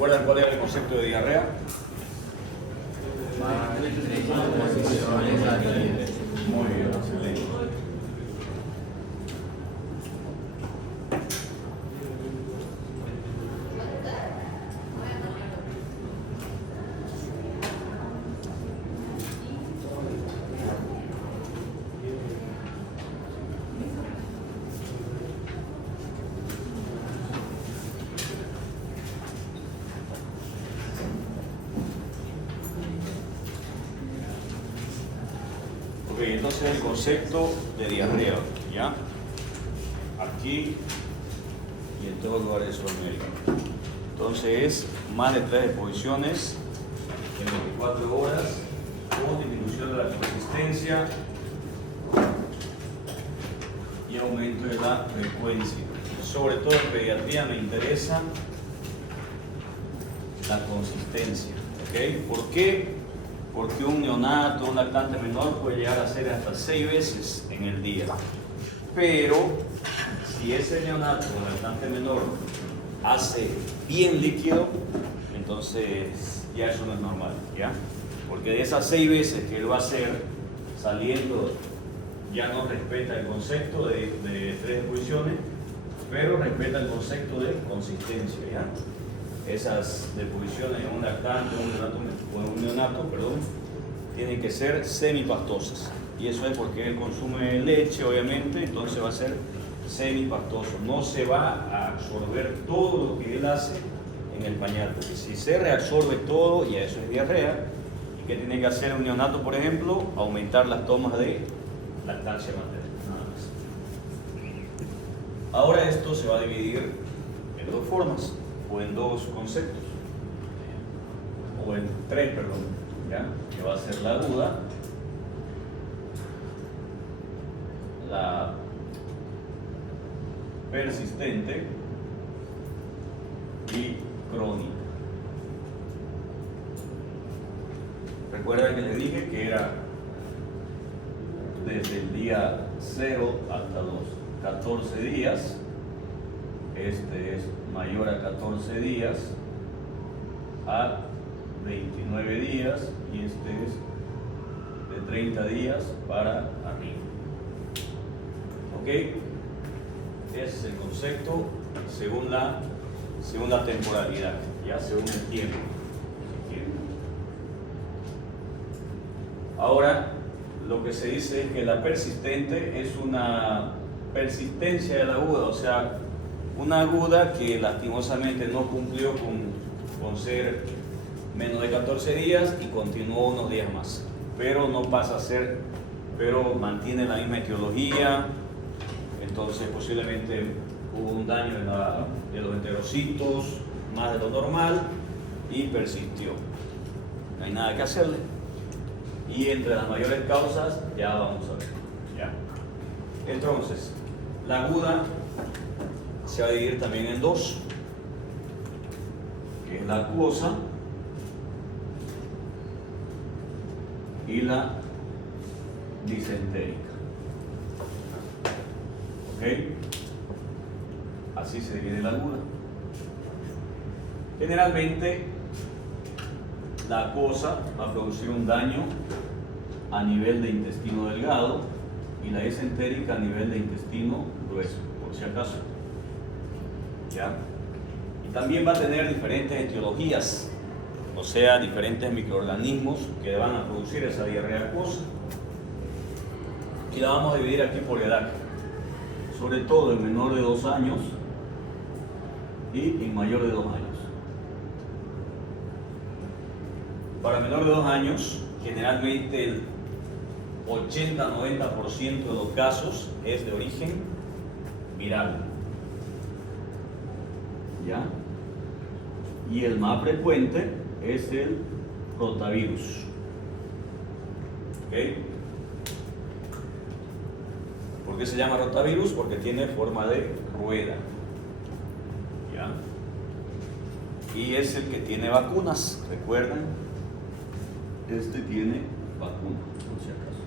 ¿Recuerdan cuál era el concepto de diarrea? Muy bien, excelente. Ok, entonces el concepto de diarrea, ¿ya? Aquí y en todos los lugares de Sudamérica. Entonces es más de 3 exposiciones en 24 horas con disminución de la consistencia y aumento de la frecuencia. Sobre todo en pediatría me interesa la consistencia, ¿ok? ¿Por qué? Porque un neonato, un lactante menor puede llegar a hacer hasta 6 veces en el día. Pero si ese neonato o lactante menor hace bien líquido, entonces ya eso no es normal, ¿ya? Porque de esas 6 veces que él va a hacer saliendo, ya no respeta el concepto de 3 exposiciones, pero respeta el concepto de consistencia, ¿ya? Esas deposiciones en un lactante o en un neonato, tienen que ser semipastosas. Y eso es porque él consume leche, obviamente, entonces va a ser semipastoso. No se va a absorber todo lo que él hace en el pañal, porque si se reabsorbe todo, ya eso es diarrea. ¿Y qué tiene que hacer un neonato, por ejemplo? Aumentar las tomas de lactancia materna, nada más. Ahora esto se va a dividir en 2 formas, o en 2 conceptos, o en 3, perdón, ¿ya? Que va a ser la aguda, la persistente y crónica. Recuerda que les dije que era desde el día 0 hasta los 14 días. Este es mayor a 14 días a 29 días y este es de 30 días para arriba. ¿Ok? Ese es el concepto según la temporalidad, ya según el tiempo. Ahora, lo que se dice es que la persistente es una persistencia de la aguda, o sea, una aguda que lastimosamente no cumplió con ser menos de 14 días y continuó unos días más, pero no pasa a ser, pero mantiene la misma etiología. Entonces posiblemente hubo un daño de los enterocitos más de lo normal y persistió. No hay nada que hacerle. Y entre las mayores causas ya vamos a ver, ¿ya? Entonces, la aguda se va a dividir también en 2, que es la acuosa y la disentérica. ¿Ok? Así se divide la aguda. Generalmente, la acuosa va a producir un daño a nivel de intestino delgado y la disentérica a nivel de intestino grueso, por si acaso. ¿Ya? Y también va a tener diferentes etiologías, o sea, diferentes microorganismos que van a producir esa diarrea acuosa. Y la vamos a dividir aquí por edad, sobre todo en menor de 2 años y en mayor de 2 años. Para menor de 2 años, generalmente el 80-90% de los casos es de origen viral. ¿Ya? Y el más frecuente es el rotavirus. ¿Ok? ¿Por qué se llama rotavirus? Porque tiene forma de rueda. ¿Ya? Y es el que tiene vacunas, ¿recuerdan? Este tiene vacuna, por si acaso.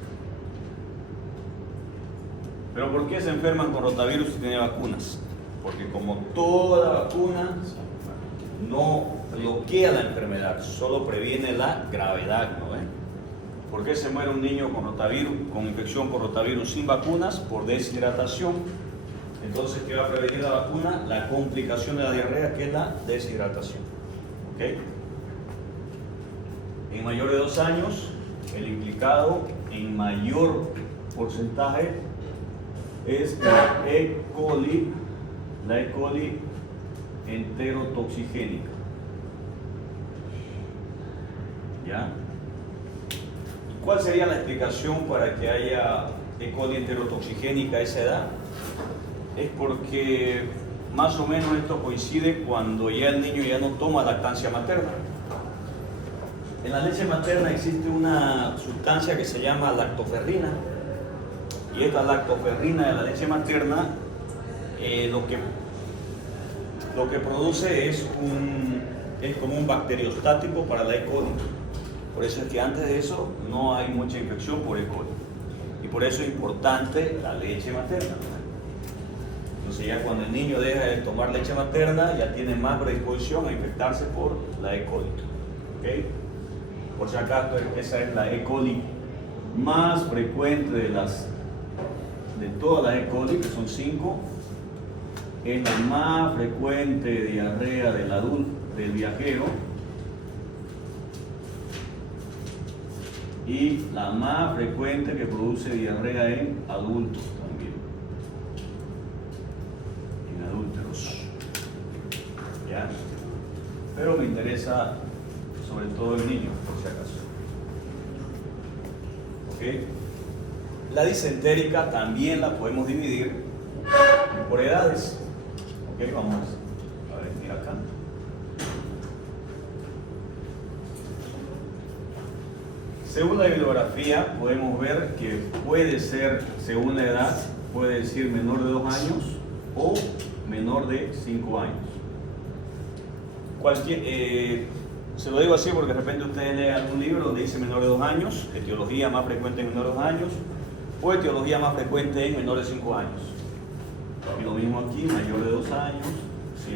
¿Pero por qué se enferman con rotavirus si tiene vacunas? Porque como toda vacuna no bloquea la enfermedad, solo previene la gravedad, ¿no? ¿Por qué se muere un niño con rotavirus, con infección por rotavirus sin vacunas? Por deshidratación. Entonces, ¿qué va a prevenir la vacuna? La complicación de la diarrea, que es la deshidratación. ¿Okay? En mayor de 2 años, el implicado en mayor porcentaje es la E. coli enterotoxigénica. ¿Ya? ¿Cuál sería la explicación para que haya E. coli enterotoxigénica a esa edad? Es porque más o menos esto coincide cuando ya el niño ya no toma lactancia materna. En la leche materna existe una sustancia que se llama lactoferrina, y esta lactoferrina de la leche materna lo que produce es como un bacteriostático para la E. coli. Por eso es que antes de eso no hay mucha infección por E. coli, y por eso es importante la leche materna. Entonces ya cuando el niño deja de tomar leche materna, ya tiene más predisposición a infectarse por la E. coli. ¿Okay? Por si acaso, esa es la E. coli más frecuente de todas las E. coli, que son 5. Es la más frecuente diarrea del viajero, y la más frecuente que produce diarrea en adultos también, en adúlteros. ¿Ya? Pero me interesa sobre todo el niño, por si acaso. ¿Okay? La disentérica también la podemos dividir por edades. ¿Okay? Vamos a ver, mira acá. Según la bibliografía podemos ver que puede ser, según la edad, puede decir menor de 2 años o menor de 5 años. Se lo digo así porque de repente ustedes leen algún libro donde dice menor de 2 años, etiología más frecuente en menor de 2 años, o etiología más frecuente en menor de 5 años. Y lo mismo aquí, mayor de 2 años, si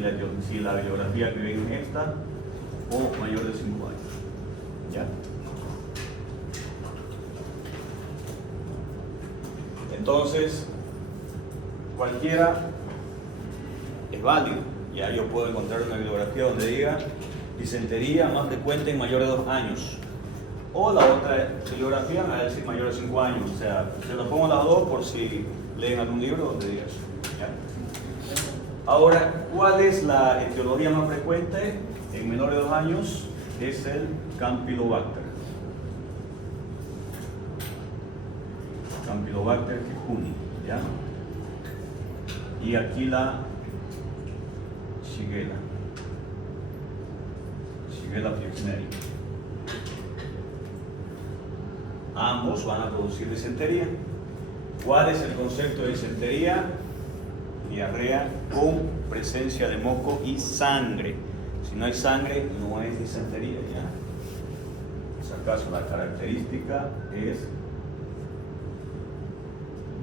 la bibliografía que ven es esta, o mayor de 5 años. ¿Ya? Entonces, cualquiera es válido. Ya yo puedo encontrar una bibliografía donde diga disentería más frecuente en mayor de 2 años. O la otra bibliografía me va a decir mayor de 5 años. O sea, se lo pongo las dos por si leen algún libro donde diga eso. ¿Ya? Ahora, ¿cuál es la etiología más frecuente en menor de 2 años? Es el Campylobacter. Campylobacter jejuni, ¿ya? Y aquí la Shigella flexneri. Ambos van a producir disentería. ¿Cuál es el concepto de disentería? Diarrea con presencia de moco y sangre. Si no hay sangre, no es disentería, ¿ya? Si acaso la característica es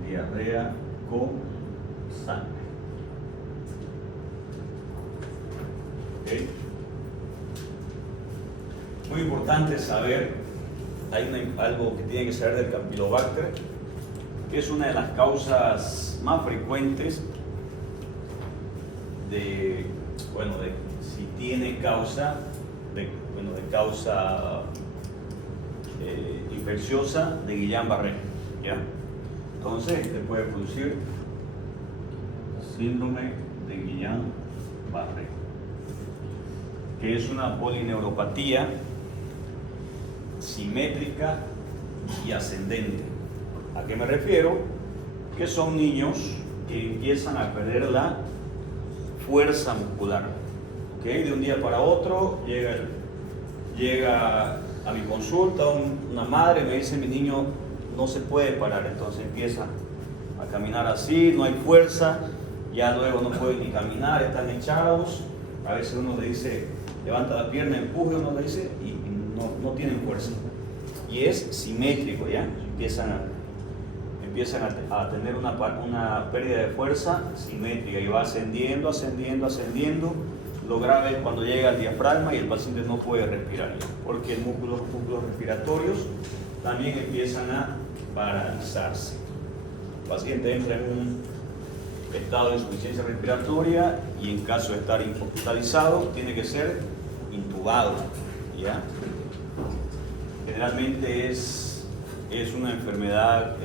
diarrea con sangre. ¿Okay? Muy importante saber, hay algo que tienen que saber del Campylobacter, que es una de las causas más frecuentes de si tiene causa infecciosa de Guillain-Barré, ¿ya? Entonces, este puede producir síndrome de Guillain-Barré, que es una polineuropatía simétrica y ascendente. ¿A qué me refiero? Que son niños que empiezan a perder la fuerza muscular. ¿Okay? De un día para otro llega a mi consulta una madre, me dice: mi niño no se puede parar, entonces empieza a caminar así, no hay fuerza, ya luego no puede ni caminar, están echados. A veces uno le dice: levanta la pierna, empuje, uno le dice, y no tienen fuerza. Y es simétrico, ¿ya? Empiezan a tener una pérdida de fuerza simétrica, y va ascendiendo, Lo grave es cuando llega al diafragma y el paciente no puede respirar, porque los músculos respiratorios también empiezan a paralizarse. El paciente entra en un estado de insuficiencia respiratoria y en caso de estar hospitalizado tiene que ser intubado, ¿ya? Generalmente es una enfermedad,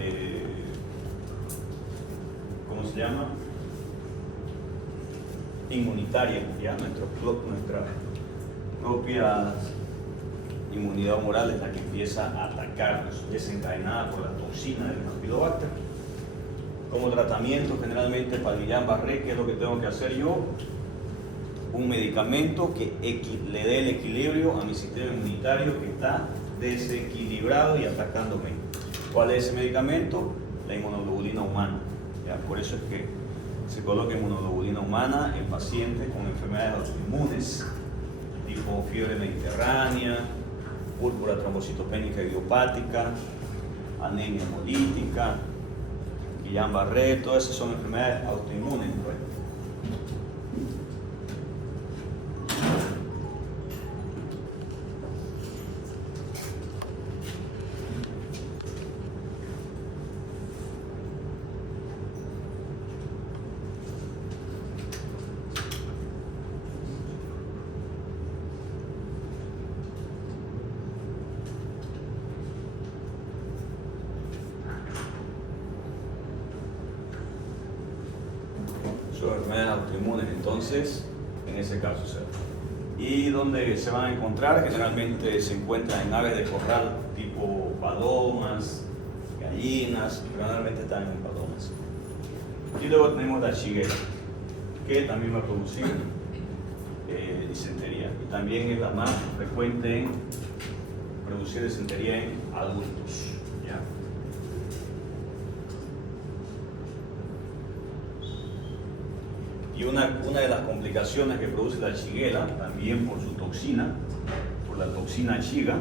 ¿cómo se llama? Inmunitaria, ¿ya? Nuestra propia inmunidad humoral es la que empieza a atacarnos, desencadenada por la toxina del Campylobacter. Como tratamiento, generalmente para Guillain-Barré, ¿qué es lo que tengo que hacer yo? Un medicamento que le dé el equilibrio a mi sistema inmunitario que está desequilibrado y atacándome. ¿Cuál es ese medicamento? La inmunoglobulina humana, ¿ya? Por eso es que se coloca inmunoglobulina humana en pacientes con enfermedades autoinmunes, tipo fiebre mediterránea, púrpura trombocitopénica idiopática, anemia hemolítica, Guillain-Barré, todas esas son enfermedades autoinmunes, pues. Son enfermedades autoinmunes, entonces, en ese caso se da. Y donde se van a encontrar, generalmente se encuentran en aves de corral tipo palomas, gallinas, generalmente están en palomas. Y luego tenemos la shigella, que también va a producir disentería. Y también es la más frecuente en producir disentería en adultos, ¿ya? Y una de las complicaciones que produce la shigella, también por su toxina, por la toxina Shiga,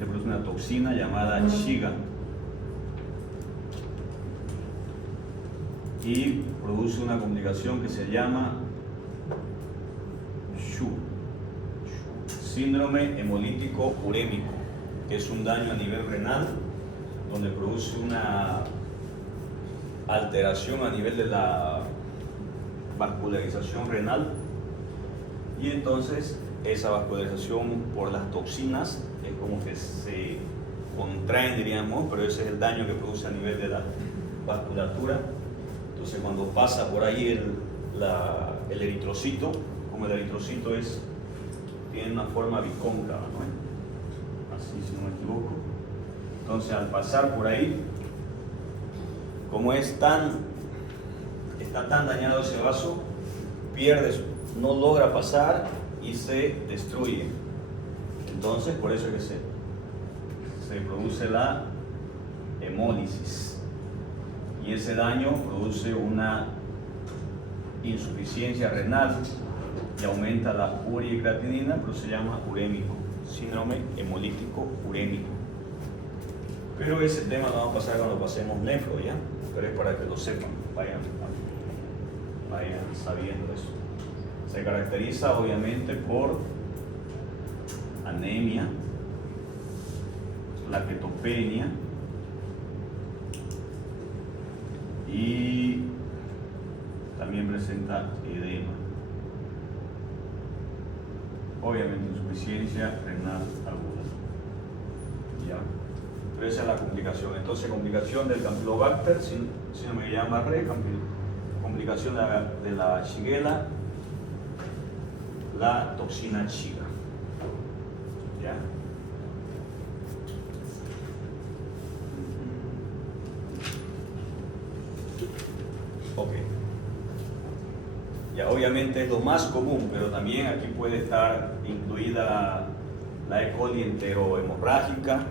produce una toxina llamada Shiga y produce una complicación que se llama SHU, síndrome hemolítico urémico, que es un daño a nivel renal, donde produce una alteración a nivel de la vascularización renal, y entonces esa vascularización por las toxinas es como que se contraen, diríamos, pero ese es el daño que produce a nivel de la vasculatura. Entonces cuando pasa por ahí el eritrocito, como el eritrocito tiene una forma bicóncava, ¿no? Así, si no me equivoco. Entonces al pasar por ahí, como está tan dañado ese vaso, no logra pasar y se destruye. Entonces por eso es que se produce la hemólisis, y ese daño produce una insuficiencia renal y aumenta la urea y creatinina, pero se llama urémico, síndrome hemolítico urémico. Pero ese tema lo vamos a pasar cuando pasemos nefro, ¿ya? Pero es para que lo sepan, vayan sabiendo eso. Se caracteriza obviamente por anemia, plaquetopenia y también presenta edema. Obviamente insuficiencia renal aguda, ¿ya? Pero esa es la complicación. Entonces, complicación del Campylobacter, síndrome de Guillain-Barré, complicación de la shigella, la toxina Shiga, ¿ya? Ok. Ya, obviamente es lo más común, pero también aquí puede estar incluida la E. coli enterohemorrágica.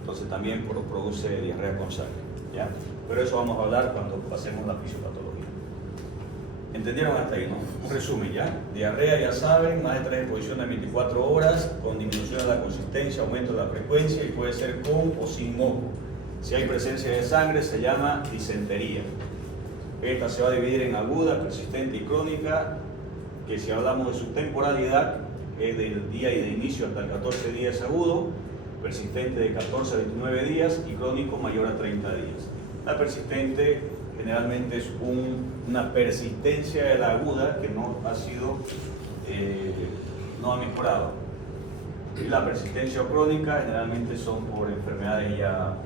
Entonces también produce diarrea con sangre, ¿ya? Pero eso vamos a hablar cuando pasemos la fisiopatología. ¿Entendieron hasta ahí, no? Un resumen, ¿ya? Diarrea, ya saben, más de 3 exposiciones en 24 horas, con disminución de la consistencia, aumento de la frecuencia, y puede ser con o sin moco. Si hay presencia de sangre se llama disentería. Esta se va a dividir en aguda, persistente y crónica, que si hablamos de su temporalidad es del día y de inicio hasta 14 días agudo, persistente de 14 a 29 días y crónico mayor a 30 días. La persistente generalmente es una persistencia de la aguda que no ha sido, no ha mejorado. Y la persistencia o crónica generalmente son por enfermedades ya,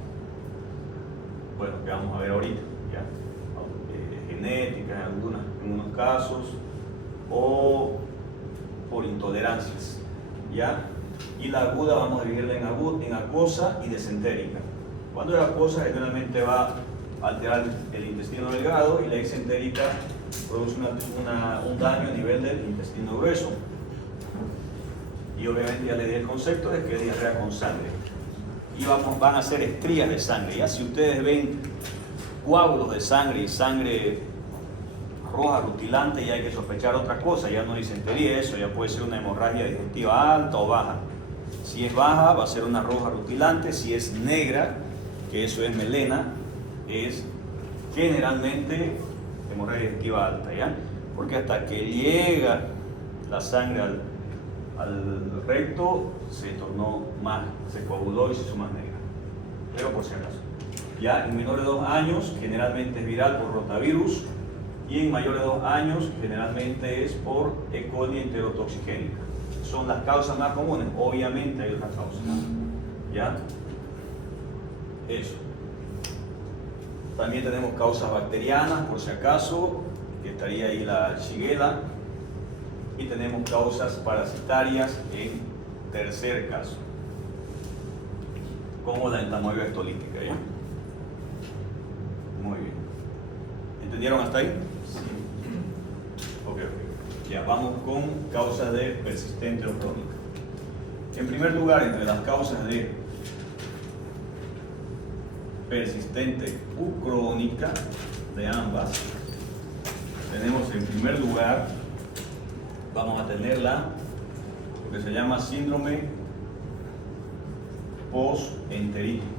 bueno, que vamos a ver ahorita, ya, genéticas en algunos casos, o por intolerancias, ¿ya? Y la aguda vamos a dividirla en acuosa y desentérica. Cuando es acuosa generalmente va a alterar el intestino delgado y la exentérica produce un daño a nivel del intestino grueso. Y obviamente ya le di el concepto de que es diarrea con sangre. Y van a ser estrías de sangre. Ya si ustedes ven coágulos de sangre y sangre roja rutilante, ya hay que sospechar otra cosa, ya no disentería, eso ya puede ser una hemorragia digestiva alta o baja. Si es baja va a ser una roja rutilante, si es negra, que eso es melena, es generalmente hemorragia digestiva alta, ¿ya? Porque hasta que llega la sangre al recto se tornó más, se coaguló y se hizo más negra, pero por si acaso. Ya en menores de 2 años generalmente es viral por rotavirus, y en mayores de 2 años generalmente es por E. coli enterotoxigénica. Son las causas más comunes, obviamente hay otras causas, ¿ya? Eso. También tenemos causas bacterianas, por si acaso, que estaría ahí la Shigella, y tenemos causas parasitarias en tercer caso, como la entamoeba estolítica, ¿ya? Muy bien. ¿Entendieron hasta ahí? Sí. Ok. Ya, vamos con causas de persistente o crónica. En primer lugar, entre las causas de persistente u crónica, de ambas, tenemos en primer lugar, vamos a tener lo que se llama síndrome postenterítico.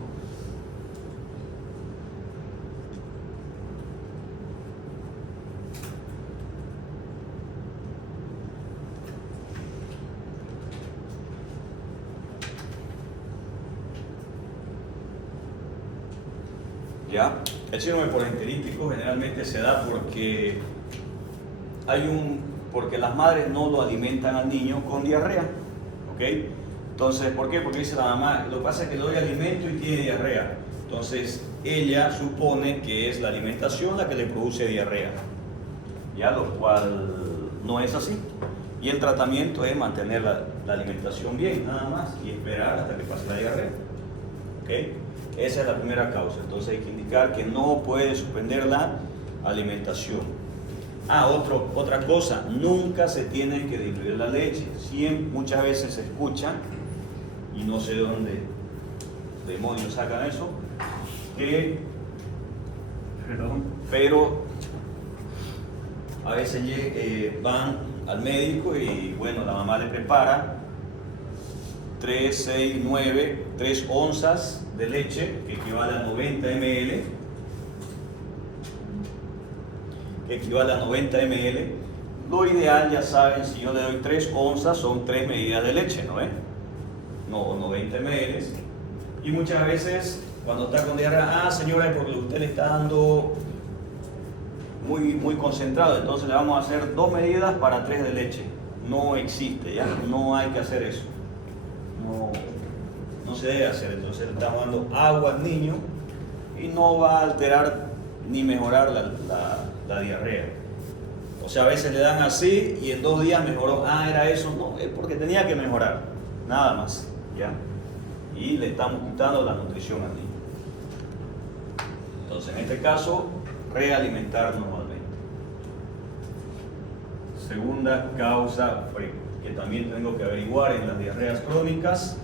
¿Ya? El síndrome postenterítico generalmente se da porque porque las madres no lo alimentan al niño con diarrea, ¿ok? Entonces, ¿por qué? Porque dice la mamá, lo que pasa es que le doy alimento y tiene diarrea. Entonces, ella supone que es la alimentación la que le produce diarrea, ¿ya? Lo cual no es así. Y el tratamiento es mantener la alimentación bien, nada más, y esperar hasta que pase la diarrea, ¿ok? Esa es la primera causa. Entonces hay que indicar que no puede suspender la alimentación. Otra cosa, nunca se tiene que diluir la leche. Muchas veces se escucha, y no sé de dónde demonios sacan eso, pero a veces van al médico y bueno, la mamá le prepara 3 onzas de leche, que equivale a 90 ml, Lo ideal, ya saben, si yo le doy 3 onzas, son 3 medidas de leche, ¿no ven? No, 90 ml. Y muchas veces, cuando está con diarrea, señora, es porque usted le está dando muy concentrado, entonces le vamos a hacer 2 medidas para 3 de leche. No existe, ¿ya? No hay que hacer eso. No se debe hacer. Entonces le estamos dando agua al niño y no va a alterar ni mejorar la diarrea. O sea, a veces le dan así y en 2 días mejoró. Era eso. No, es porque tenía que mejorar, nada más, ¿ya? Y le estamos quitando la nutrición al niño. Entonces, en este caso, realimentar normalmente. Segunda causa que también tengo que averiguar en las diarreas crónicas: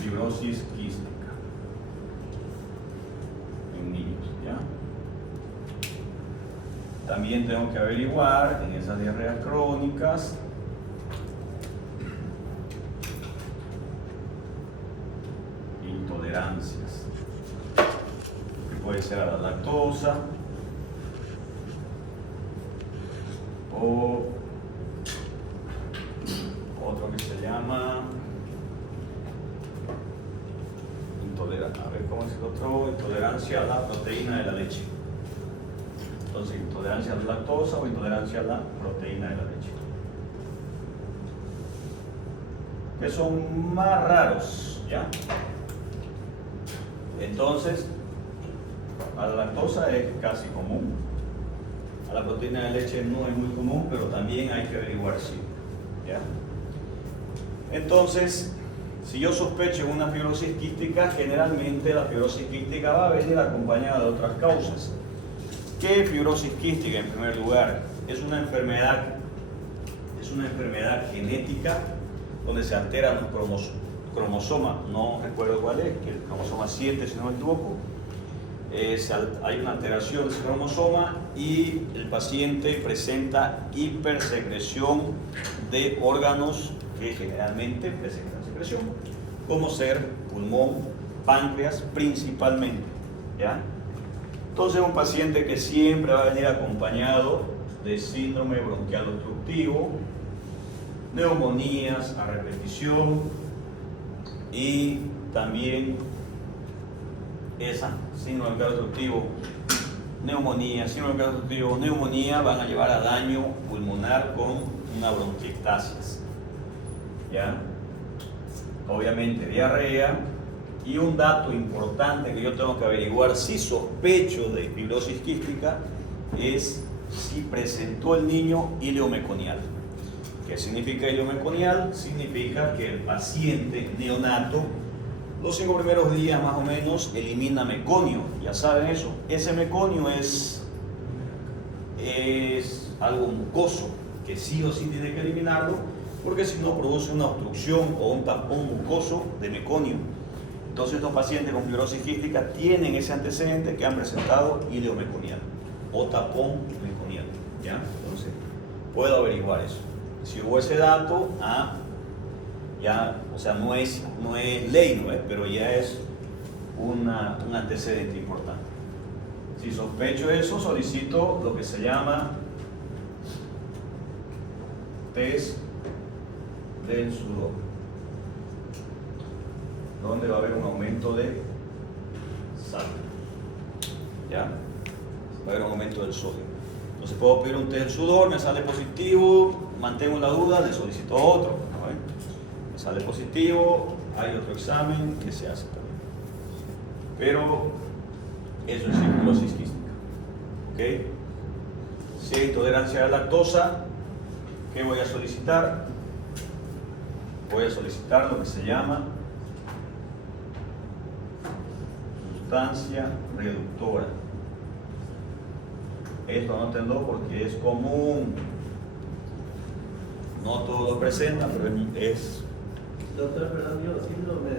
fibrosis quística en niños, ¿ya? También tengo que averiguar en esas diarreas crónicas intolerancias. puede ser a la lactosa o otro que se llama intolerancia. A ver cómo es el otro, intolerancia a la proteína de la leche. Entonces, intolerancia a la lactosa o intolerancia a la proteína de la leche, que son más raros, ¿ya? Entonces, a la lactosa es casi común, a la proteína de leche no es muy común, pero también hay que averiguar si, ¿ya? Entonces, si yo sospecho una fibrosis quística, generalmente la fibrosis quística va a venir acompañada de otras causas. ¿Qué es fibrosis quística? En primer lugar, es una enfermedad genética donde se alteran los cromosomas, no recuerdo cuál es, que el cromosoma 7 si no me equivoco. Hay una alteración de ese cromosoma y el paciente presenta hipersecreción de órganos que generalmente presentan secreción, como ser pulmón, páncreas principalmente, ¿ya? Entonces, un paciente que siempre va a venir acompañado de síndrome bronquial obstructivo, neumonías a repetición y también esa síndrome bronquial obstructivo, neumonía van a llevar a daño pulmonar con una bronquiectasis, ¿ya? Obviamente diarrea. Y un dato importante que yo tengo que averiguar si sospecho de fibrosis quística es si presentó el niño ilio meconial. ¿Qué significa ilio meconial? Significa que el paciente neonato los 5 primeros días más o menos elimina meconio. Ya saben eso. Ese meconio es algo mucoso que sí o sí tiene que eliminarlo, porque si no produce una obstrucción o un tapón mucoso de meconio. Entonces, estos pacientes con fibrosis quística tienen ese antecedente que han presentado ilio meconial o tapón meconial, ¿ya? Entonces, puedo averiguar eso. Si hubo ese dato, ya, o sea, no es ley, ¿no es? Pero ya es un antecedente importante. Si sospecho eso, solicito lo que se llama test del sudor, donde va a haber un aumento de sal, ¿ya? Va a haber un aumento del sodio. Entonces puedo pedir un test del sudor, me sale positivo, mantengo la duda, le solicito otro, ¿no? Me sale positivo, hay otro examen que se hace también. Pero eso es fibrosis quística, ¿ok? Si hay intolerancia a la lactosa, ¿qué voy a solicitar? Voy a solicitar lo que se llama sustancia reductora. Esto anótenlo porque es común. No todos lo presentan, pero es. Doctor, perdón, yo síndrome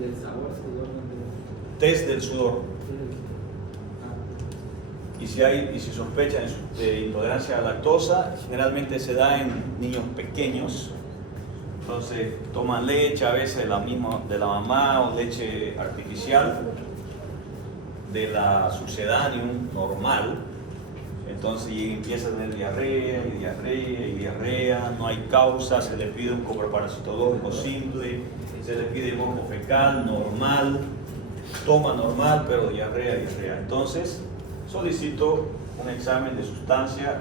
del sabor, sudor. Test del sudor. Y si sospechan de intolerancia a la lactosa, generalmente se da en niños pequeños. Entonces toman leche, a veces de la mamá o leche artificial, de la sucedáneo normal. Entonces empieza a tener diarrea, no hay causa, se le pide un coproparasitológico simple, se le pide morbo fecal normal, toma normal, pero diarrea. Entonces solicito un examen de sustancia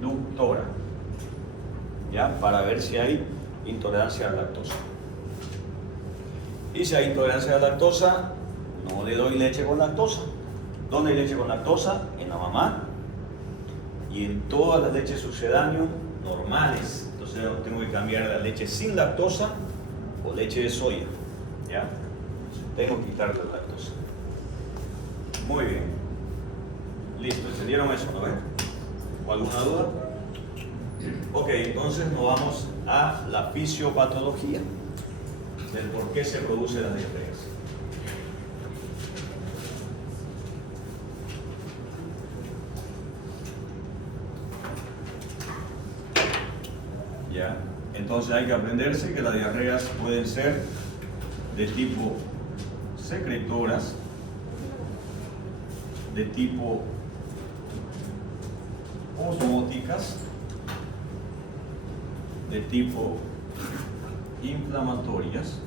reductora, ¿ya? Para ver si hay intolerancia a la lactosa. Y si hay intolerancia a la lactosa, no le doy leche con lactosa. ¿Dónde hay leche con lactosa? En la mamá y en todas las leches sucedáneas normales. Entonces tengo que cambiar la leche sin lactosa o leche de soya, ¿ya? Tengo que quitarle la lactosa. Muy bien. Listo, ¿entendieron eso, no ven? ¿O alguna duda? Ok, entonces nos vamos a la fisiopatología del por qué se producen las diarreas. ¿Ya? Entonces hay que aprenderse que las diarreas pueden ser de tipo secretoras de tipo osmóticas, de tipo inflamatorias,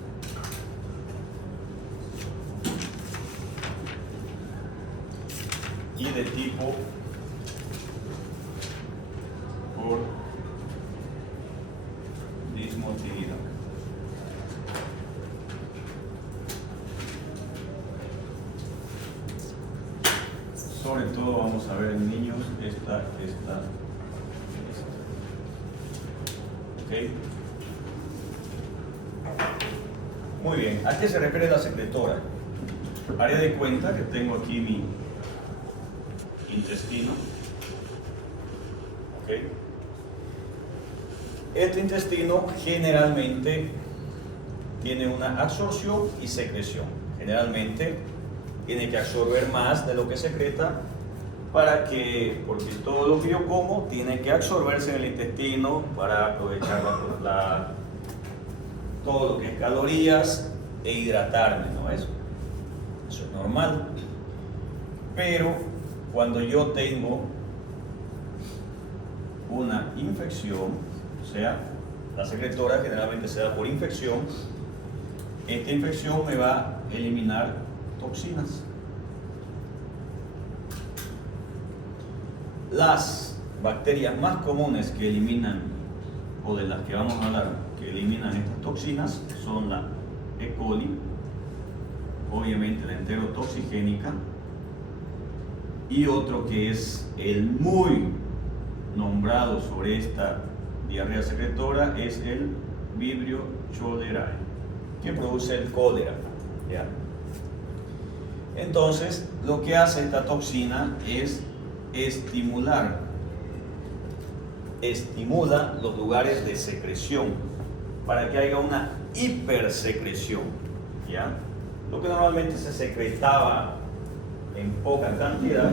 y de tipo por dismotilidad. Sobre todo vamos a ver en niños esta. ¿Ok? Muy bien, ¿a qué se refiere la secretora? Haré de cuenta que tengo aquí mi intestino. ¿Ok? Este intestino generalmente tiene una absorción y secreción. Generalmente tiene que absorber más de lo que secreta porque todo lo que yo como tiene que absorberse en el intestino para aprovechar todo lo que es calorías e hidratarme, ¿no es? Eso es normal. Pero cuando yo tengo una infección, o sea, la secretora generalmente se da por infección, esta infección me va a eliminar toxinas. Las bacterias más comunes que eliminan, o de las que vamos a hablar, que eliminan estas toxinas, son la E. coli, obviamente la enterotoxigénica, y otro que es el muy nombrado sobre esta diarrea secretora es el Vibrio cholerae, que produce el cólera. ¿Ya? Entonces, lo que hace esta toxina es estimula los lugares de secreción para que haya una hipersecreción. ¿Ya? Lo que normalmente se secretaba en poca cantidad,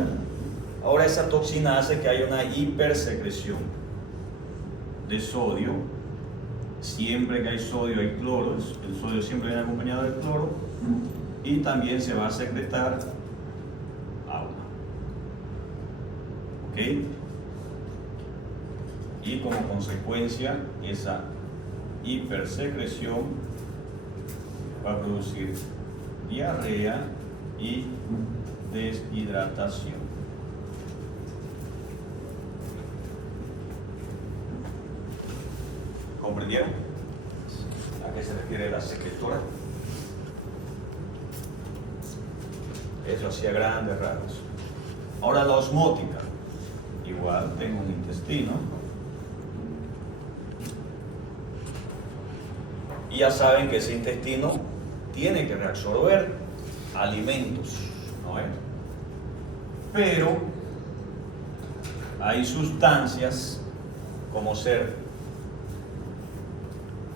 ahora esa toxina hace que haya una hipersecreción de sodio. Siempre que hay sodio hay cloro, el sodio siempre viene acompañado del cloro, y también se va a secretar agua. ¿Ok? Y como consecuencia, esa hipersecreción va a producir diarrea y deshidratación. ¿Comprendieron? ¿A qué se refiere la secretora? Eso hacía grandes rasgos. Ahora la osmótica. Igual tengo un intestino. Y ya saben que ese intestino tiene que reabsorber alimentos, ¿no es? Pero hay sustancias como ser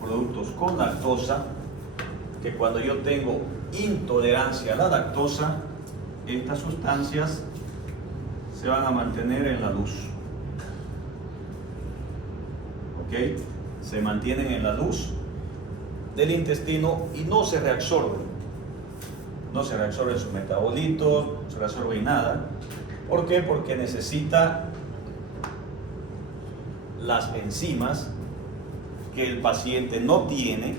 productos con lactosa, que cuando yo tengo intolerancia a la lactosa, estas sustancias se van a mantener en la luz. ¿Ok? Se mantienen en la luz del intestino y no se reabsorben. No se reabsorben sus metabolitos, no se reabsorben nada. ¿Por qué? Porque necesita las enzimas que el paciente no tiene,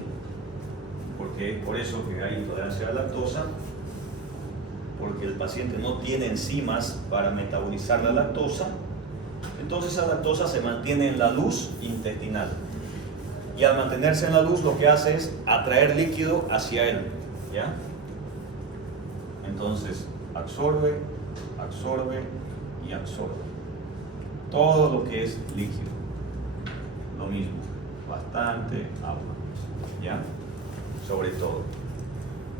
porque es por eso que hay intolerancia a la lactosa, porque el paciente no tiene enzimas para metabolizar la lactosa. Entonces la lactosa se mantiene en la luz intestinal, y al mantenerse en la luz lo que hace es atraer líquido hacia él, ¿ya? Entonces absorbe, absorbe y absorbe todo lo que es líquido. Lo mismo, bastante agua, ¿ya? Sobre todo.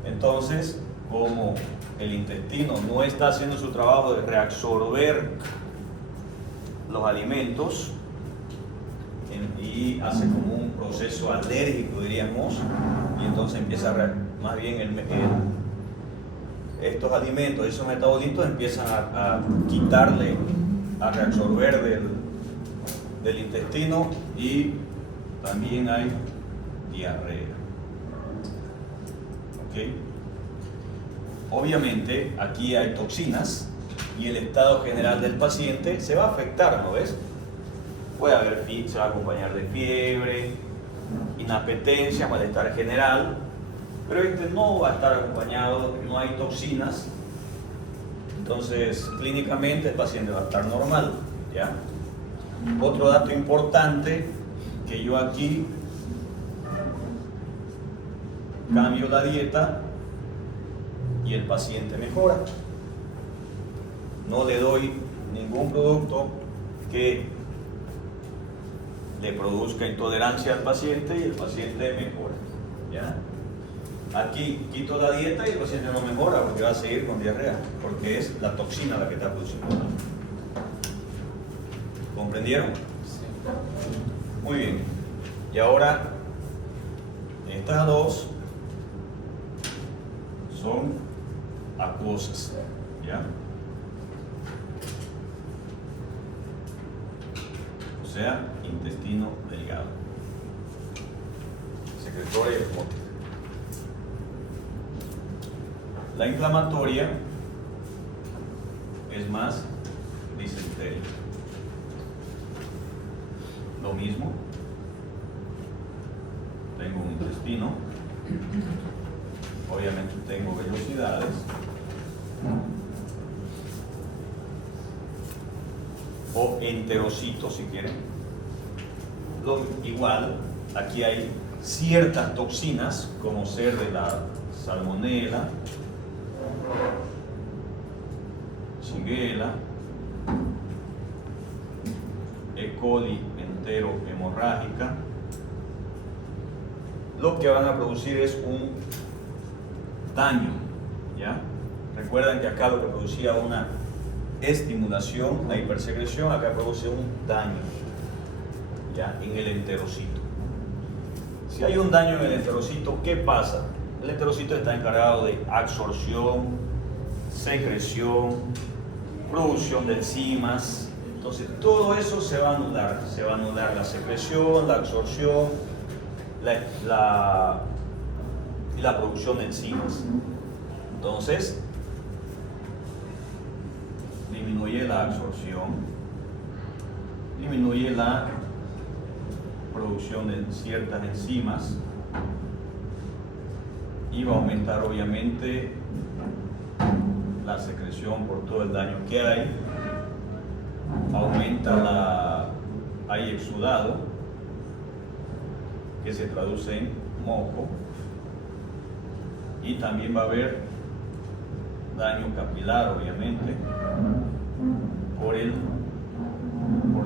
Entonces, como el intestino no está haciendo su trabajo de reabsorber los alimentos y hace como un proceso alérgico, diríamos, y entonces empieza más bien estos alimentos, esos metabolitos empiezan a quitarle, a reabsorber del intestino, y también hay diarrea. ¿Ok? obviamente aquí hay toxinas y el estado general del paciente se va a afectar, ¿no ves? Puede haber, se va a acompañar de fiebre, inapetencia, malestar general, pero este no va a estar acompañado, no hay toxinas, entonces clínicamente el paciente va a estar normal, ¿ya? Otro dato importante, que yo aquí cambio la dieta y el paciente mejora. No le doy ningún producto que le produzca intolerancia al paciente y el paciente mejora, ¿ya? Aquí quito la dieta y el paciente no mejora porque va a seguir con diarrea, porque es la toxina la que está produciendo. ¿Comprendieron? Sí. Muy bien. Y ahora, estas dos son acuosas, ¿ya? O sea, intestino delgado, secretoria y osmótica. La inflamatoria es más disentería. Lo mismo, tengo un intestino, obviamente tengo vellosidades, o enterocitos si quieren. Igual, aquí hay ciertas toxinas, como ser de la salmonela, shigella, E. coli hemorrágica, lo que van a producir es un daño, ¿ya? Recuerdan que acá lo que producía una estimulación, la hipersecreción, acá produce un daño, ¿ya? En el enterocito. Si hay un daño en el enterocito, ¿qué pasa? El enterocito está encargado de absorción, secreción, producción de enzimas. Entonces todo eso se va a anular la secreción, la absorción y la producción de enzimas. Entonces disminuye la absorción, disminuye la producción de ciertas enzimas y va a aumentar obviamente la secreción por todo el daño que hay. Hay exudado que se traduce en moco, y también va a haber daño capilar obviamente por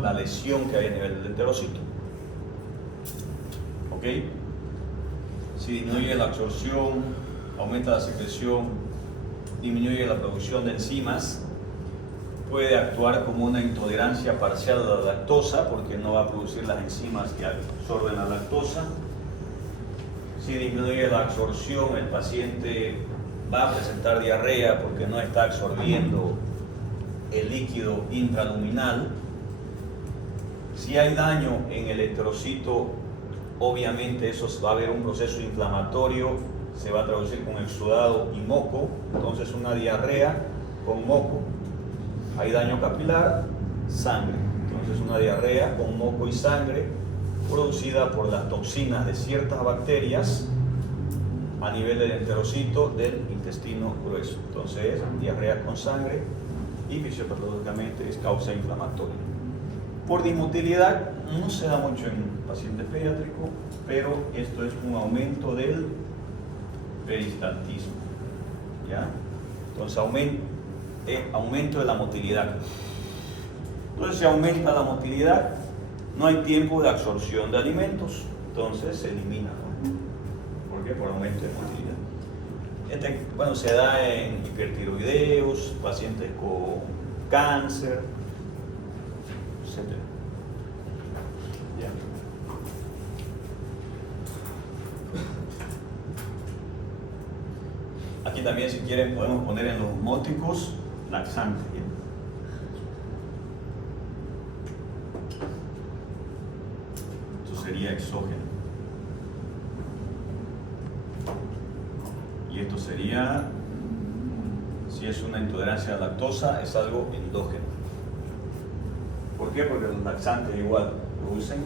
la lesión que hay a nivel del enterocito. ¿Ok? Si disminuye la absorción, aumenta la secreción, disminuye la producción de enzimas, puede actuar como una intolerancia parcial a la lactosa porque no va a producir las enzimas que absorben la lactosa. Si disminuye la absorción, el paciente va a presentar diarrea porque no está absorbiendo el líquido intraluminal. Si hay daño en el enterocito, obviamente eso va a haber un proceso inflamatorio, se va a traducir con exudado y moco, entonces una diarrea con moco. Hay daño capilar, sangre, entonces una diarrea con moco y sangre producida por las toxinas de ciertas bacterias a nivel del enterocito del intestino grueso. Entonces, diarrea con sangre y fisiopatológicamente es causa inflamatoria. Por dismotilidad no se da mucho en pacientes pediátricos, pero esto es un aumento del peristaltismo, ¿ya? Entonces aumento de la motilidad. Entonces si aumenta la motilidad, no hay tiempo de absorción de alimentos, entonces se elimina, ¿no? ¿Por qué? Por aumento de motilidad. Se da en hipertiroideos, pacientes con cáncer, etc. ¿Ya? Aquí también, si quieren, podemos poner en los osmóticos laxantes. Esto sería exógeno. Y esto sería si es una intolerancia a la lactosa, es algo endógeno. ¿Por qué? Porque los laxantes igual producen,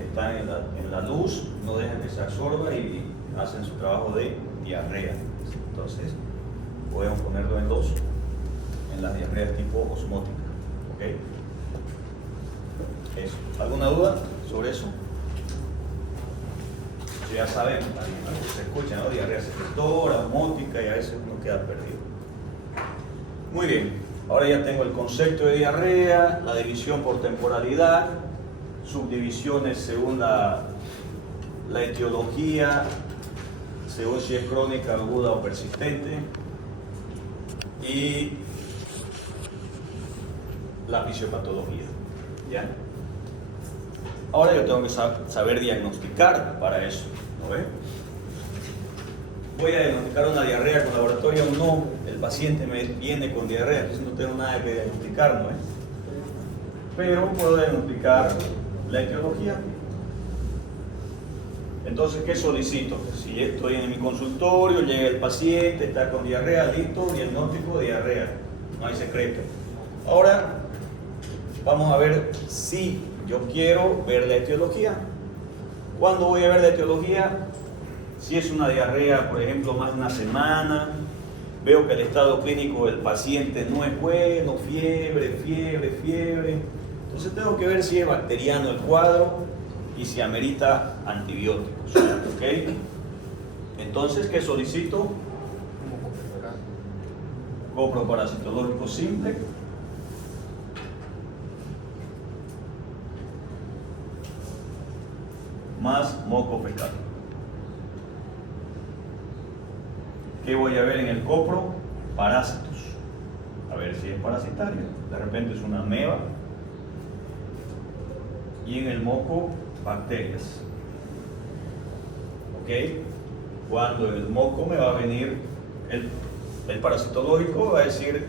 están en la luz, no dejan que se absorba y hacen su trabajo de diarrea. Entonces, podemos ponerlo en dos, en las diarreas tipo osmótica. ¿Ok? Eso. ¿Alguna duda sobre eso? Si ya saben, se escucha, ¿no? Diarrea secretora, osmótica, y a veces uno queda perdido. Muy bien, ahora ya tengo el concepto de diarrea, la división por temporalidad, subdivisiones según la etiología, según si es crónica, aguda o persistente, y la fisiopatología. ¿Ya? Ahora yo tengo que saber diagnosticar para eso, ¿no ve? Voy a diagnosticar una diarrea con laboratorio o no, el paciente me viene con diarrea, entonces no tengo nada que diagnosticar, ¿no ve? Pero puedo diagnosticar la etiología. Entonces, ¿qué solicito? Si estoy en mi consultorio, llega el paciente, está con diarrea, listo, diagnóstico, diarrea, no hay secreto. Ahora, vamos a ver si yo quiero ver la etiología. ¿Cuándo voy a ver la etiología? Si es una diarrea, por ejemplo, más de una semana, veo que el estado clínico del paciente no es bueno, fiebre. Entonces tengo que ver si es bacteriano el cuadro y si amerita antibióticos. ¿Ok? Entonces, ¿qué solicito? Copro parasitológico simple. Más moco fecal. ¿Qué voy a ver en el copro? Parásitos. A ver si es parasitario. De repente es una ameba. Y en el moco, bacterias. ¿Ok? Cuando en el moco me va a venir el parasitológico, va a decir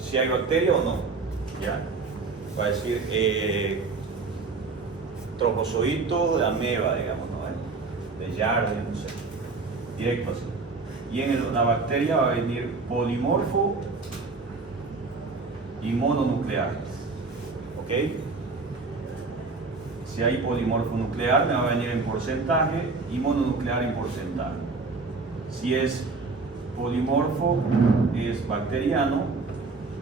si hay bacteria o no. ¿Ya? Va a decir trofozoito de ameba, digamos, ¿no? De Yardi, no sé. Directo así. Y en la bacteria va a venir polimorfo y mononuclear. ¿Ok? Si hay polimorfo nuclear, me va a venir en porcentaje y mononuclear en porcentaje. Si es polimorfo, es bacteriano,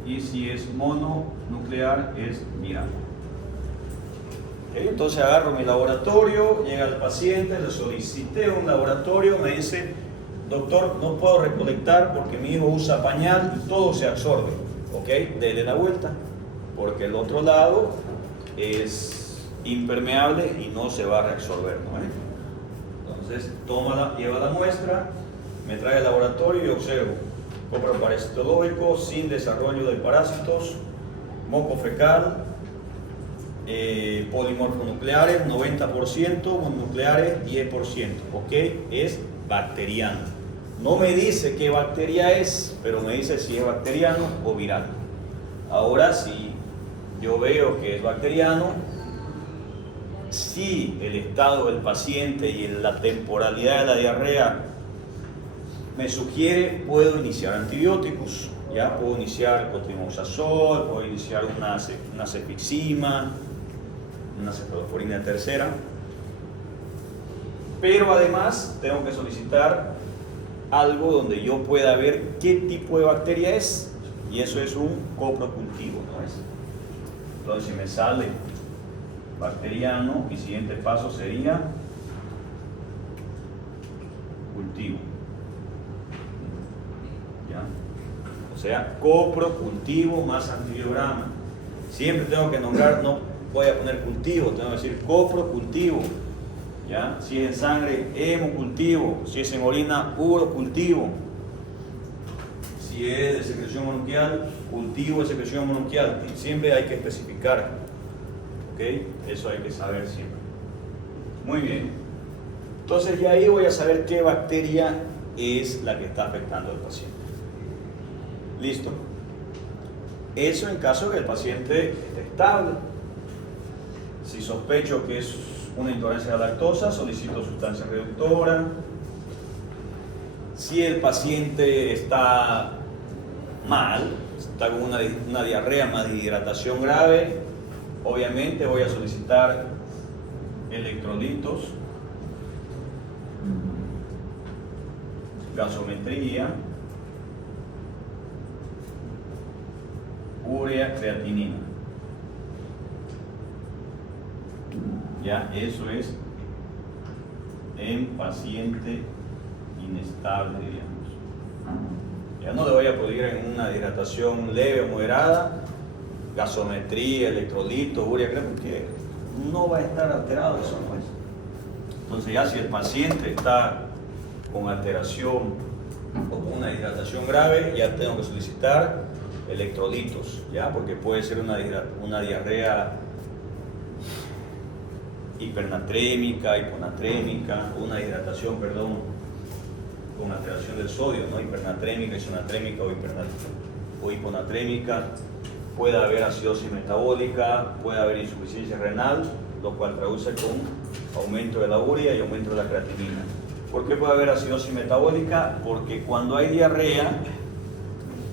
y si es mononuclear, es viral. ¿Okay? Entonces agarro mi laboratorio, llega el paciente, le solicité un laboratorio, me dice: doctor, no puedo recolectar porque mi hijo usa pañal y todo se absorbe. ¿Ok? Dele la vuelta, porque el otro lado es impermeable y no se va a reabsorber, ¿no? Entonces lleva la muestra, me trae el laboratorio y observo copro parasitológico sin desarrollo de parásitos, moco fecal, polimorfonucleares 90%, mononucleares 10%. ¿Ok? Es bacteriano. No me dice qué bacteria es, pero me dice si es bacteriano o viral. Ahora, si yo veo que es bacteriano, si el estado del paciente y la temporalidad de la diarrea me sugiere, puedo iniciar antibióticos. Ya puedo iniciar cotrimoxazol, puedo iniciar una cefixima, una cefalosporina tercera. Pero además tengo que solicitar algo donde yo pueda ver qué tipo de bacteria es, y eso es un coprocultivo, ¿no es? Entonces, si me sale bacteriano, mi siguiente paso sería cultivo. ¿Ya? O sea, coprocultivo más antibiograma. Siempre tengo que nombrar, no voy a poner cultivo, tengo que decir coprocultivo. ¿Ya? Si es en sangre, hemocultivo. Si es en orina, urocultivo. Si es de secreción monoquial, cultivo de secreción monoquial. Siempre hay que especificar. ¿Ok? Eso hay que saber siempre. Muy bien. Entonces, ya ahí voy a saber qué bacteria es la que está afectando al paciente. ¿Listo? Eso en caso de que el paciente esté estable. Si sospecho que es una intolerancia a la lactosa, solicito sustancia reductora. Si el paciente está mal, está con una diarrea más deshidratación grave, obviamente voy a solicitar electrolitos, gasometría, urea, creatinina. Ya, eso es en paciente inestable, digamos. Ya no le voy a pedir en una hidratación leve o moderada, gasometría, electrolitos, urea, porque no va a estar alterado eso, no es. Entonces ya si el paciente está con alteración o con una hidratación grave, ya tengo que solicitar electrolitos, ya, porque puede ser una diarrea hipernatrémica, hiponatrémica, una hidratación, perdón, con alteración del sodio, ¿no? Hipernatrémica, isonatrémica o hiponatrémica. Puede haber acidosis metabólica, puede haber insuficiencia renal, lo cual traduce con aumento de la urea y aumento de la creatinina. ¿Por qué puede haber acidosis metabólica? Porque cuando hay diarrea,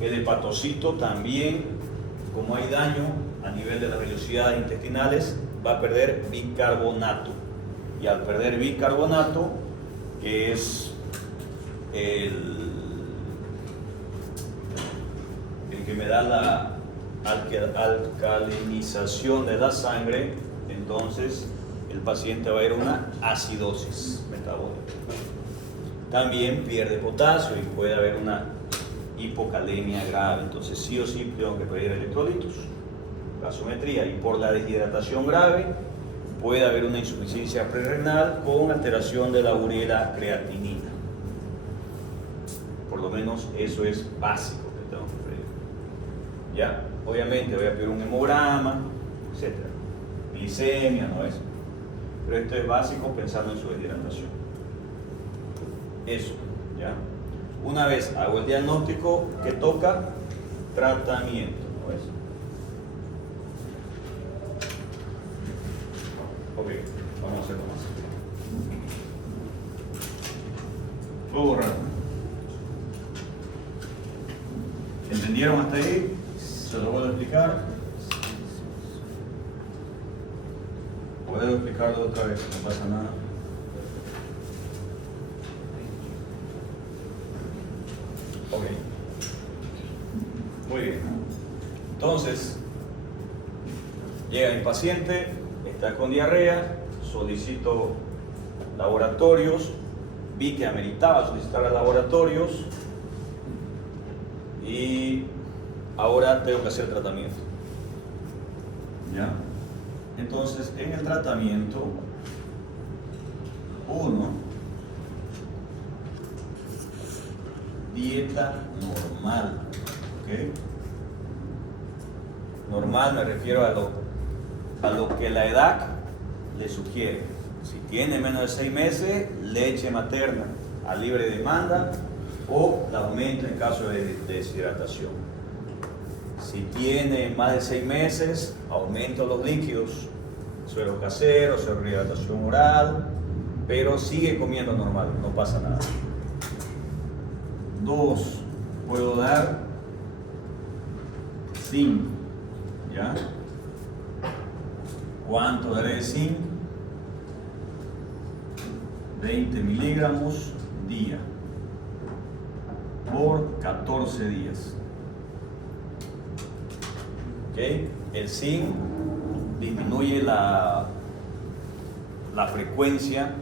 el hepatocito también, como hay daño a nivel de las velocidades intestinales, va a perder bicarbonato. Y al perder bicarbonato, que es el que me da la alcalinización de la sangre, entonces el paciente va a ir a una acidosis metabólica. También pierde potasio y puede haber una hipocalemia grave. Entonces sí o sí tengo que pedir electrolitos, gasometría, y por la deshidratación grave puede haber una insuficiencia prerrenal con alteración de la urea y la creatinina. Por lo menos eso es básico que tengo que pedir. Ya, obviamente voy a pedir un hemograma, etc. Glicemia, no es. Pero esto es básico pensando en su deshidratación. Eso, ya. Una vez hago el diagnóstico, que toca tratamiento, ¿no es? Ok, vamos a hacerlo más. Puedo borrar. ¿Entendieron hasta ahí? ¿Se lo vuelvo a explicar? Puedo explicarlo otra vez, no pasa nada. Ok. Muy bien. Entonces, llega mi paciente, está con diarrea, solicito laboratorios, vi que ameritaba solicitar a laboratorios y ahora tengo que hacer tratamiento. ¿Ya? Entonces, en el tratamiento, dieta normal, ¿ok? Normal me refiero a lo que la edad le sugiere. Si tiene menos de 6 meses, leche materna a libre demanda o la aumento en caso de deshidratación. Si tiene más de 6 meses, aumento los líquidos, suero casero, suero de hidratación oral, pero sigue comiendo normal, no pasa nada. 2, puedo dar zinc, ¿ya? ¿Cuánto daré de zinc? 20 miligramos día por 14 días. ¿Okay? El zinc disminuye la frecuencia,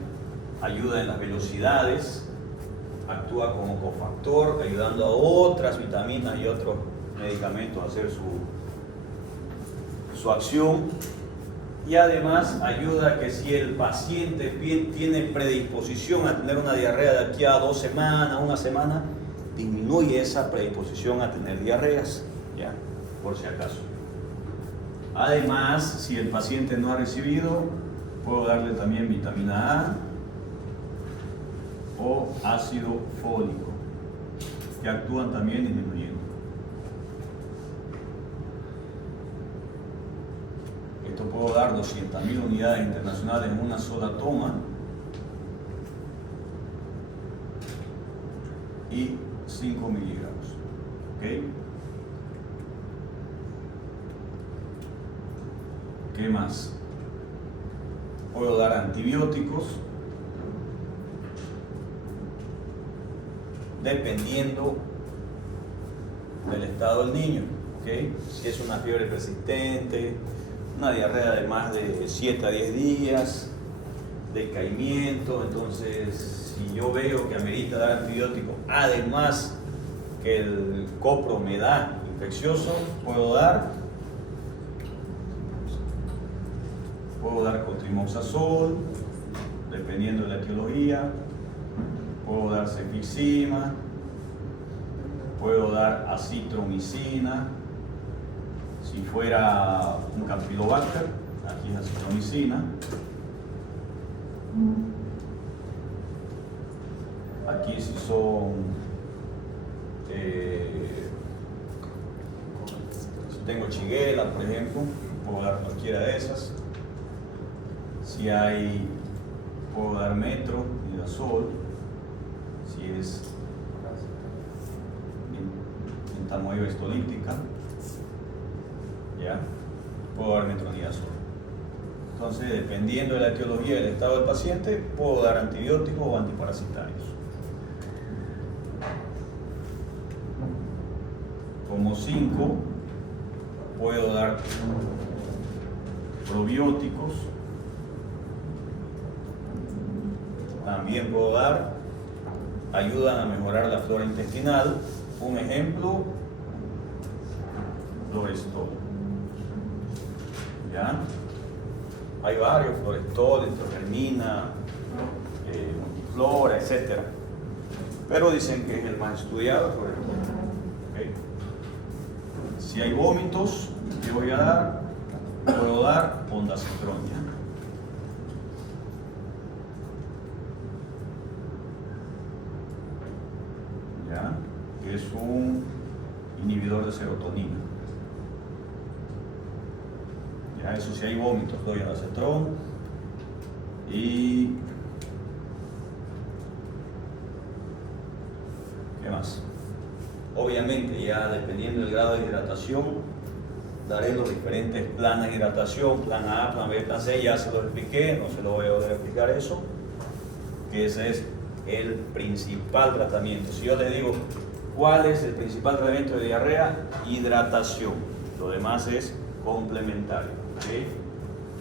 ayuda en las velocidades, actúa como cofactor, ayudando a otras vitaminas y otros medicamentos a hacer su acción, y además ayuda a que si el paciente tiene predisposición a tener una diarrea de aquí a 2 semanas, 1 semana, disminuye esa predisposición a tener diarreas, ¿ya? Por si acaso. Además, si el paciente no ha recibido, puedo darle también vitamina A o ácido fólico, que actúan también disminuyendo. Esto puedo dar 200.000 unidades internacionales en una sola toma y 5 miligramos. ¿Okay? más? Puedo dar antibióticos dependiendo del estado del niño, ¿okay? Si es una fiebre persistente, una diarrea de más de 7 a 10 días, decaimiento, entonces si yo veo que amerita dar antibiótico, además que el copro me da infeccioso, puedo dar cotrimoxazol, dependiendo de la etiología, puedo dar cefixima, puedo dar acitromicina, si fuera un Campylobacter, aquí es acitromicina, aquí si son si tengo Shigella, por ejemplo, puedo dar cualquiera de esas. Si hay, puedo dar metronidazol, si es entamoeba histolítica, ¿ya? Puedo dar metronidazol. Entonces, dependiendo de la etiología y del estado del paciente, puedo dar antibióticos o antiparasitarios. Como 5, puedo dar probióticos. También puedo dar, ayudan a mejorar la flora intestinal. Un ejemplo, Florestol. ¿Ya? Hay varios, Florestol, Enterogermina, Multiflora, etc. Pero dicen que es el más estudiado, Florestol. ¿Okay? Si hay vómitos, ¿qué voy a dar? Puedo dar ondansetron. Que es un inhibidor de serotonina. Ya, eso si hay vómitos, doy ondansetron. Y ¿qué más? Obviamente, ya dependiendo del grado de hidratación, daré los diferentes planes de hidratación, plan A, plan B, plan C, ya se los expliqué, no se lo voy a volver a explicar eso, que ese es el principal tratamiento. Si yo les digo, ¿cuál es el principal tratamiento de diarrea? Hidratación. Lo demás es complementario. ¿Okay?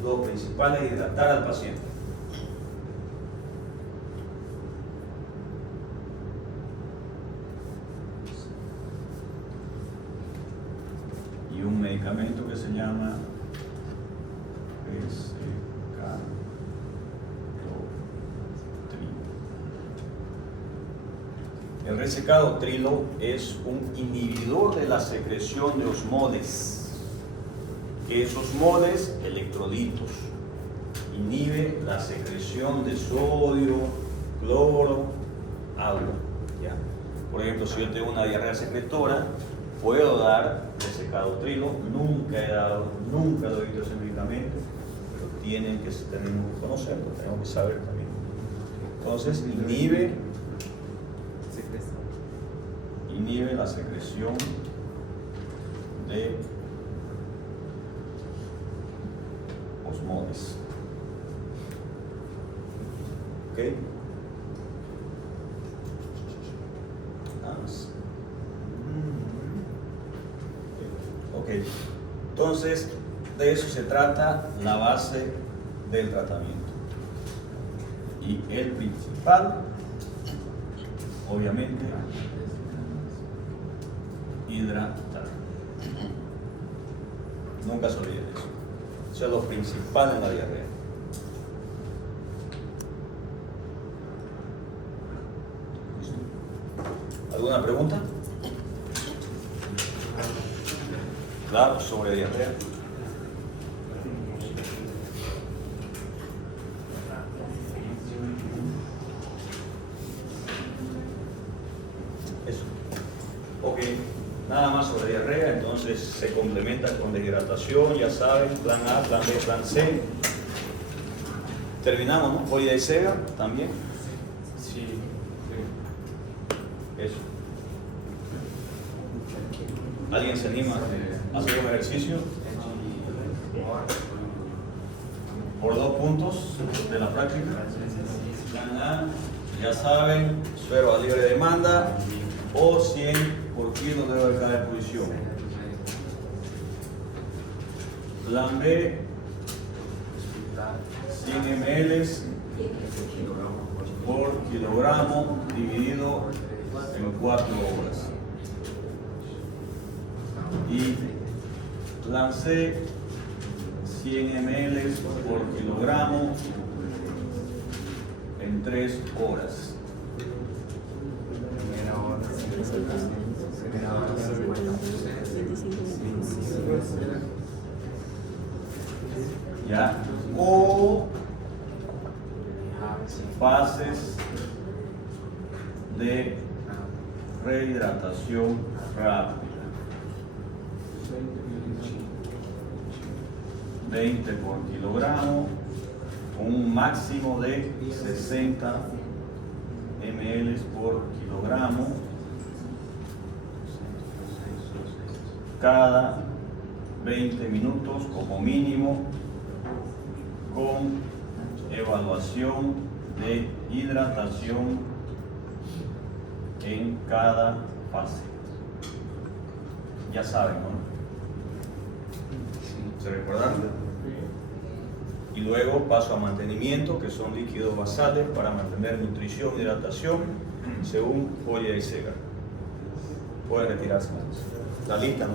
Lo principal es hidratar al paciente. Y un medicamento que se llama el resecado-trilo es un inhibidor de la secreción de osmoles. ¿Qué es osmoles? Electrolitos. Inhibe la secreción de sodio, cloro, agua. ¿Ya? Por ejemplo, si yo tengo una diarrea secretora, puedo dar resecado-trilo. Nunca doy ese medicamento, pero tenemos que conocerlo, tenemos que saber también. Entonces, inhibe la secreción de osmoles. ¿Ok? Nada más. Ok. Entonces, de eso se trata la base del tratamiento. Y el principal, obviamente, hidratar. Nunca se olviden eso. Eso es lo principal en la diarrea. ¿Alguna pregunta? Claro, sobre diarrea. Eso. Ok. Nada más sobre diarrea, entonces se complementa con deshidratación, ya saben, plan A, plan B, plan C. Terminamos, ¿no? Hoy de SEGA también. Sí. Eso. ¿Alguien se anima a hacer un ejercicio? por 2 puntos de la práctica. Plan A, ya saben, suero a libre demanda o 100 por kilo de cada posición. Plan B, 100 ml por kilogramo dividido en 4 horas. Y plan C, 100 ml por kilogramo en 3 horas. ¿Ya? O fases de rehidratación rápida. 20 por kilogramo, un máximo de 60 ml por kilogramo cada 20 minutos como mínimo, con evaluación de hidratación en cada fase. Ya saben, ¿no? ¿Se recuerdan? Y luego paso a mantenimiento, que son líquidos basales para mantener nutrición y hidratación según Joya y Segar. Pueden retirarse. La lista no